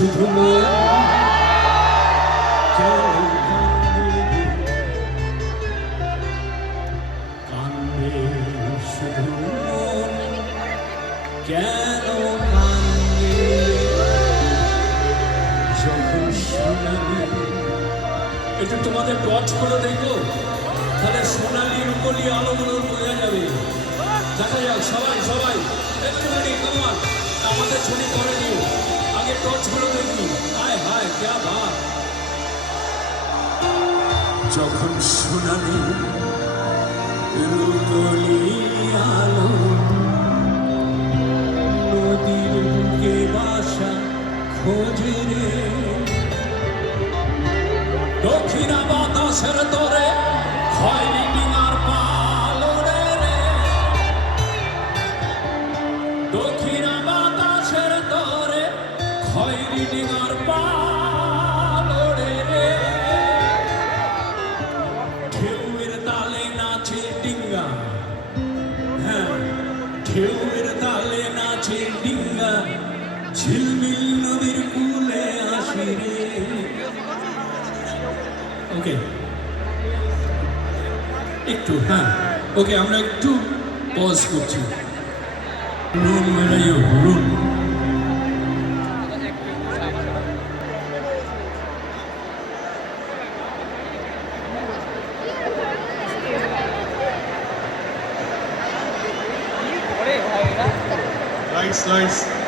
শুধু কান্দে শুধু কেন কান্দে যখন সোনালি একটু তোমাদের টর্চ করে দেখো তাহলে সোনালি রূপলি আলোগুলো বোঝা যাবে। দেখা যাক সবাই সবাই একটুখানি তোমার আমাদের ছবি করে দিও আগে টর্চ করে দেখি। হায় হায় ক্যা ভাব যখন সোনালি রূপলি আলো নদীর বুকে বাসা খোঁজে রে দক্ষিণা বাতাসের তরে খয়রি ডিঙার পালরে রে দক্ষিণা বাতাসের তরে খয়রি ডিঙার পালরে রে ঢেউয়ের তালে নাচে ডিঙ্গা হ্যাঁ ঢেউয়ের তালে নাচে ডিঙ্গা ঝিলমিল নদীর কূলে আসে রে। ওকে একটু হ্যাঁ ওকে আমরা একটু পজ করছি। রুন মেরাইও রুন Nice.